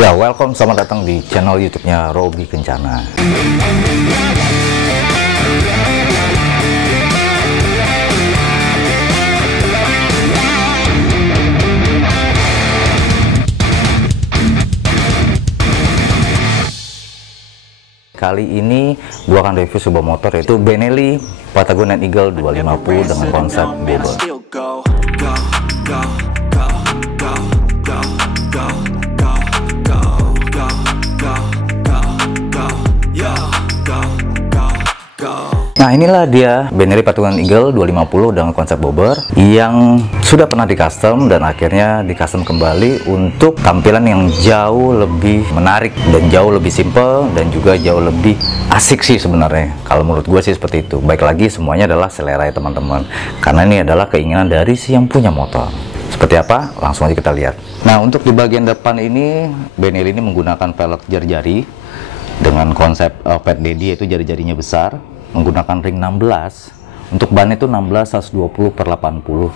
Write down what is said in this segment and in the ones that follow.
Ya, welcome, selamat datang di channel YouTube-nya Robby Kencana. Kali ini gua akan review sebuah motor, yaitu Benelli Patagonia Eagle 250 dengan konsep bobber. Nah, inilah dia Benelli Patagonia Eagle 250 dengan konsep bobber yang sudah pernah di custom dan akhirnya di custom kembali untuk tampilan yang jauh lebih menarik dan jauh lebih simple dan juga jauh lebih asik sih sebenarnya. Kalau menurut gue sih seperti itu. Baik lagi, semuanya adalah selera ya teman-teman, karena ini adalah keinginan dari si yang punya motor. Seperti apa? Langsung aja kita lihat. Nah, untuk di bagian depan ini Benelli ini menggunakan velg jari-jari dengan konsep Fat Daddy, yaitu jari-jarinya besar, menggunakan ring 16. Untuk ban itu 16/120/80.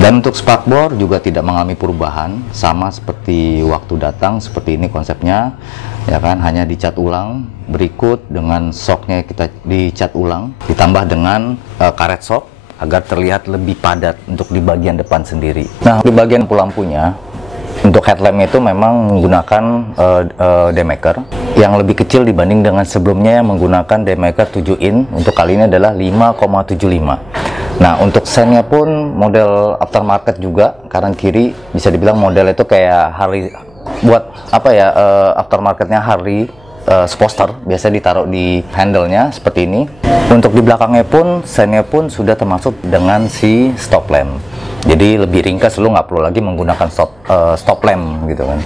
Dan untuk spakbor juga tidak mengalami perubahan, sama seperti waktu datang. Seperti ini konsepnya, ya kan, hanya dicat ulang. Berikut dengan shocknya kita dicat ulang, ditambah dengan karet shock agar terlihat lebih padat untuk di bagian depan sendiri. Nah, di bagian lampunya, untuk headlamp itu memang menggunakan daymaker yang lebih kecil dibanding dengan sebelumnya yang menggunakan daymaker 7 in. Untuk kali ini adalah 5,75. Nah, untuk sennya pun model aftermarket juga, kanan kiri bisa dibilang model itu kayak Harley, buat apa ya, aftermarketnya Harley Sposter, biasa ditaruh di handle-nya seperti ini. Untuk di belakangnya pun sennya pun sudah termasuk dengan si stop lamp. Jadi lebih ringkas, lu nggak perlu lagi menggunakan stop lamp gitu kan.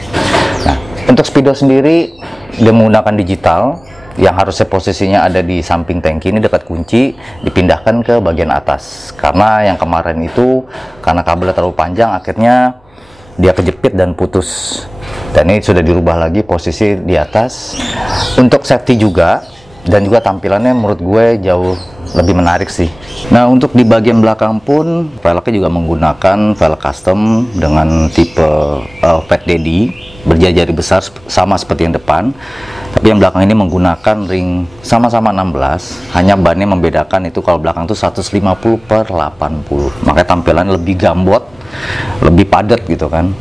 Nah, untuk speedo sendiri dia menggunakan digital yang harusnya posisinya ada di samping tangki, ini dekat kunci, dipindahkan ke bagian atas. Karena yang kemarin itu karena kabelnya terlalu panjang, akhirnya dia kejepit dan putus. Dan ini sudah dirubah lagi posisi di atas. Untuk safety juga, dan juga tampilannya menurut gue jauh lebih menarik sih. Nah, untuk di bagian belakang pun velgnya juga menggunakan velg custom dengan tipe Fat Daddy, berjari-jari besar sama seperti yang depan. Tapi yang belakang ini menggunakan ring sama-sama 16, hanya bannya membedakan, itu kalau belakang itu 150/80. Makanya tampilan lebih gambot, lebih padat gitu kan.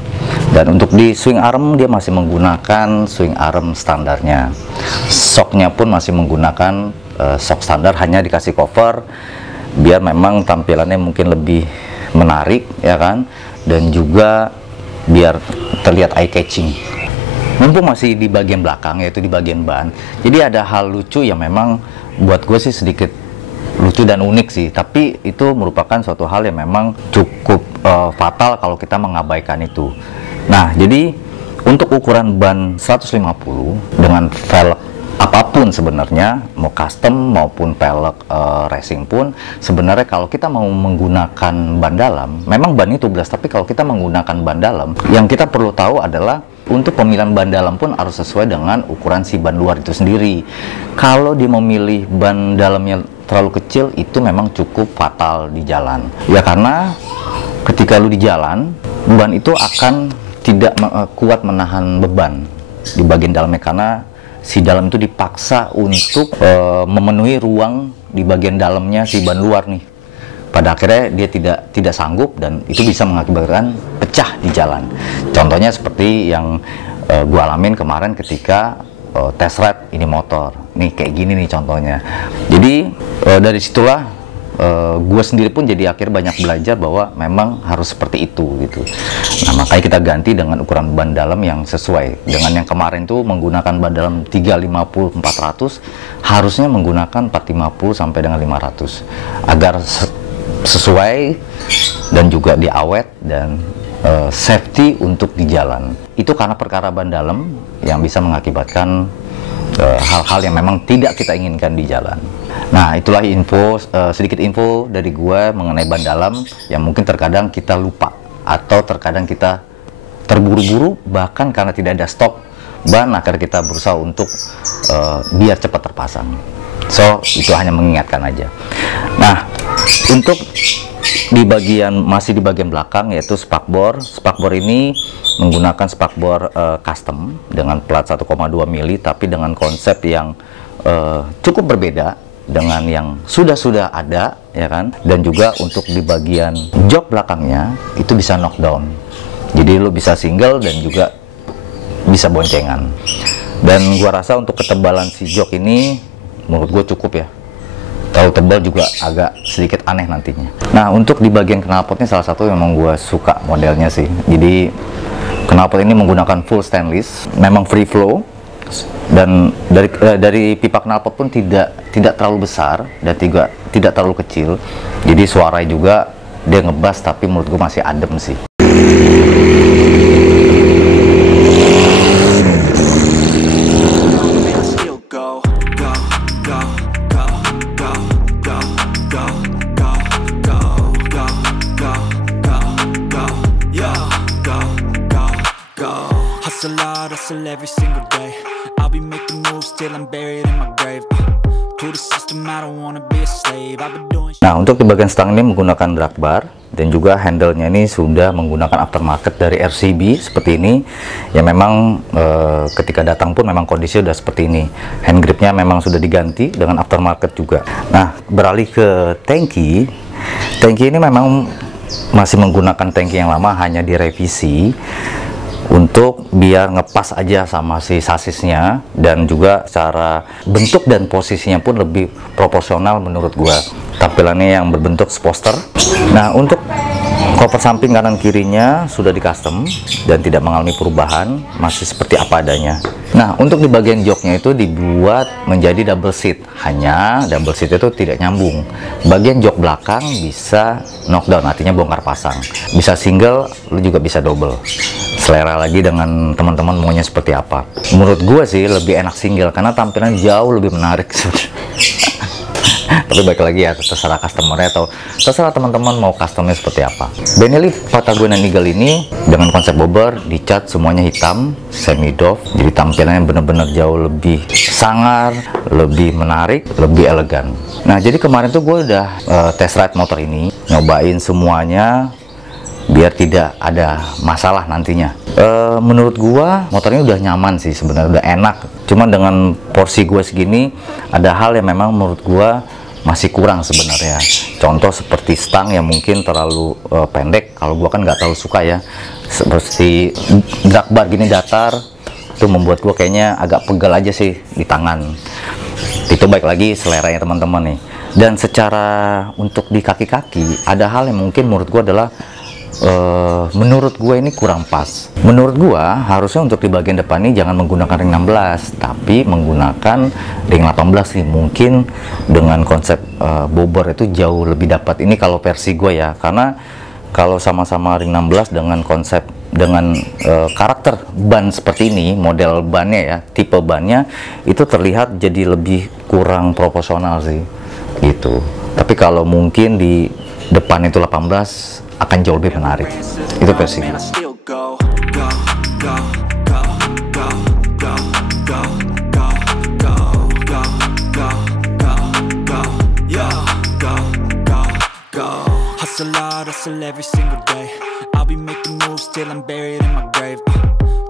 Dan untuk di swing arm dia masih menggunakan swing arm standarnya. Shocknya pun masih menggunakan shock standar, hanya dikasih cover biar memang tampilannya mungkin lebih menarik ya kan, dan juga biar terlihat eye catching. Mumpung masih di bagian belakang, yaitu di bagian ban, jadi ada hal lucu yang memang buat gue sih sedikit lucu dan unik sih, tapi itu merupakan suatu hal yang memang cukup fatal kalau kita mengabaikan itu. Nah, jadi untuk ukuran ban 150 dengan velg apapun sebenarnya, mau custom maupun velg racing pun, sebenarnya kalau kita mau menggunakan ban dalam, memang ban itu 12, tapi kalau kita menggunakan ban dalam, yang kita perlu tahu adalah untuk pemilihan ban dalam pun harus sesuai dengan ukuran si ban luar itu sendiri. Kalau dia memilih ban dalamnya terlalu kecil, itu memang cukup fatal di jalan. Ya, karena ketika lu di jalan, ban itu akan tidak kuat menahan beban di bagian dalamnya, karena si dalam itu dipaksa untuk memenuhi ruang di bagian dalamnya si ban luar nih. Pada akhirnya dia tidak sanggup, dan itu bisa mengakibatkan pecah di jalan. Contohnya seperti yang gue alamin kemarin ketika test ride ini motor. Nih kayak gini nih contohnya. Jadi dari situlah gue sendiri pun jadi akhir banyak belajar bahwa memang harus seperti itu gitu. Nah, makanya kita ganti dengan ukuran ban dalam yang sesuai. Dengan yang kemarin tuh menggunakan ban dalam 350/400, harusnya menggunakan 450 sampai dengan 500 agar sesuai dan juga diawet dan safety untuk di jalan. Itu karena perkara ban dalam yang bisa mengakibatkan hal-hal yang memang tidak kita inginkan di jalan. Nah, itulah sedikit info dari gue mengenai ban dalam yang mungkin terkadang kita lupa, atau terkadang kita terburu-buru, bahkan karena tidak ada stok ban, akhirnya kita berusaha untuk biar cepat terpasang. So, itu hanya mengingatkan aja. Nah, untuk masih di bagian belakang, yaitu spakbor. Spakbor ini menggunakan spakbor custom dengan plat 1,2 mili, tapi dengan konsep yang cukup berbeda dengan yang sudah ada, ya kan. Dan juga untuk di bagian jok belakangnya itu bisa knockdown, jadi lo bisa single dan juga bisa boncengan. Dan gua rasa untuk ketebalan si jok ini menurut gue cukup ya. Terlalu tebal juga agak sedikit aneh nantinya. Nah, untuk di bagian knalpotnya salah satu yang memang gue suka modelnya sih. Jadi knalpot ini menggunakan full stainless, memang free flow, dan dari pipa knalpot pun tidak terlalu besar dan tidak terlalu kecil. Jadi suara juga dia ngebas, tapi menurut gue masih adem sih. Hustle every single day. I'll be making moves till I'm buried in my grave. To the system, I don't wanna be a slave. I've been doing. Nah, untuk di bagian stang ini menggunakan drag bar, dan juga handle-nya ini sudah menggunakan aftermarket dari RCB seperti ini. Ya memang ketika datang pun memang kondisi udah seperti ini. Hand gripnya memang sudah diganti dengan aftermarket juga. Nah, beralih ke tangki. Tangki ini memang masih menggunakan tangki yang lama, hanya direvisi untuk biar ngepas aja sama si sasisnya, dan juga secara bentuk dan posisinya pun lebih proporsional menurut gua. Tampilannya yang berbentuk sposter. Nah, untuk cover samping kanan kirinya sudah di custom dan tidak mengalami perubahan, masih seperti apa adanya. Nah, untuk di bagian joknya itu dibuat menjadi double seat, hanya double seat itu tidak nyambung. Bagian jok belakang bisa knockdown, artinya bongkar pasang. Bisa single, lu juga bisa double. Selera lagi dengan teman-teman maunya seperti apa. Menurut gue sih lebih enak single karena tampilan jauh lebih menarik. Tapi baik lagi ya, terserah customernya atau terserah teman-teman mau customnya seperti apa. Benelli Patagonia Eagle ini dengan konsep bobber, dicat semuanya hitam, semi doff, jadi tampilannya benar-benar jauh lebih sangar, lebih menarik, lebih elegan. Nah, jadi kemarin tuh gue udah test ride motor ini, nyobain semuanya biar tidak ada masalah nantinya. Menurut gua motor ini udah nyaman sih sebenarnya, udah enak. Cuman dengan porsi gua segini ada hal yang memang menurut gua masih kurang sebenarnya. Contoh seperti stang yang mungkin terlalu pendek. Kalau gua kan nggak terlalu suka ya, seperti drag bar gini datar, itu membuat gua kayaknya agak pegal aja sih di tangan. Itu baik lagi seleranya teman-teman nih. Dan secara untuk di kaki-kaki ada hal yang mungkin menurut gua adalah menurut gue ini kurang pas. Menurut gue harusnya untuk di bagian depan ini jangan menggunakan ring 16, tapi menggunakan ring 18 nih. Mungkin dengan konsep bobber itu jauh lebih dapat. Ini kalau versi gue ya, karena kalau sama-sama ring 16 dengan konsep dengan karakter ban seperti ini, model bannya ya, tipe bannya itu terlihat jadi lebih kurang proporsional sih gitu. Tapi kalau mungkin di depan itu 18 akan jauh lebih menarik. Itu versinya. Hustle hard, hustle every single day. I'll be making moves till I'm buried in my grave.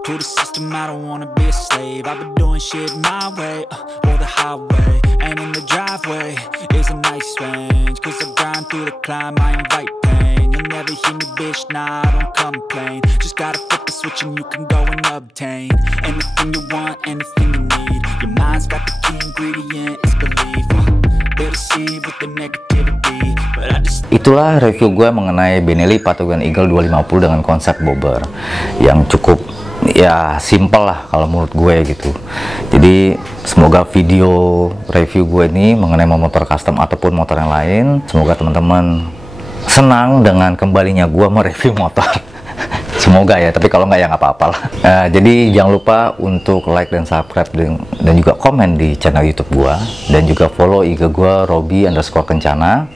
To the system, I don't wanna be a slave. I've been doing shit my way, or the highway. And in the driveway is a nice range. Cause I grind through the climb, I invite pain. You'll never hear me, bitch, nah, I don't complain. Just gotta flip the switch and you can go and obtain anything you want, anything you need. Your mind's got the key ingredient, it's belief. They'll deceive with the negativity, but I just... Itulah review gue mengenai Benelli Patagonia Eagle 250 dengan konsep bobber yang cukup ya simple lah kalau menurut gue gitu. Jadi semoga video review gue ini mengenai motor custom ataupun motor yang lain, semoga teman-teman senang dengan kembalinya gue mereview motor. Semoga ya, tapi kalau nggak ya nggak apa-apa lah. Jadi jangan lupa untuk like dan subscribe dan juga komen di channel YouTube gue, dan juga follow IG gue Robi_Kencana.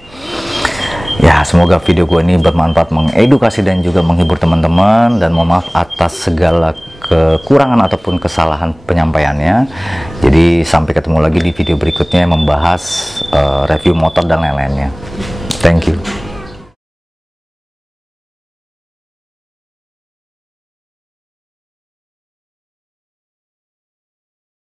Ya, semoga video gue ini bermanfaat, mengedukasi dan juga menghibur teman-teman, dan mohon maaf atas segala kekurangan ataupun kesalahan penyampaiannya. Jadi sampai ketemu lagi di video berikutnya yang membahas review motor dan lain-lainnya. Thank you.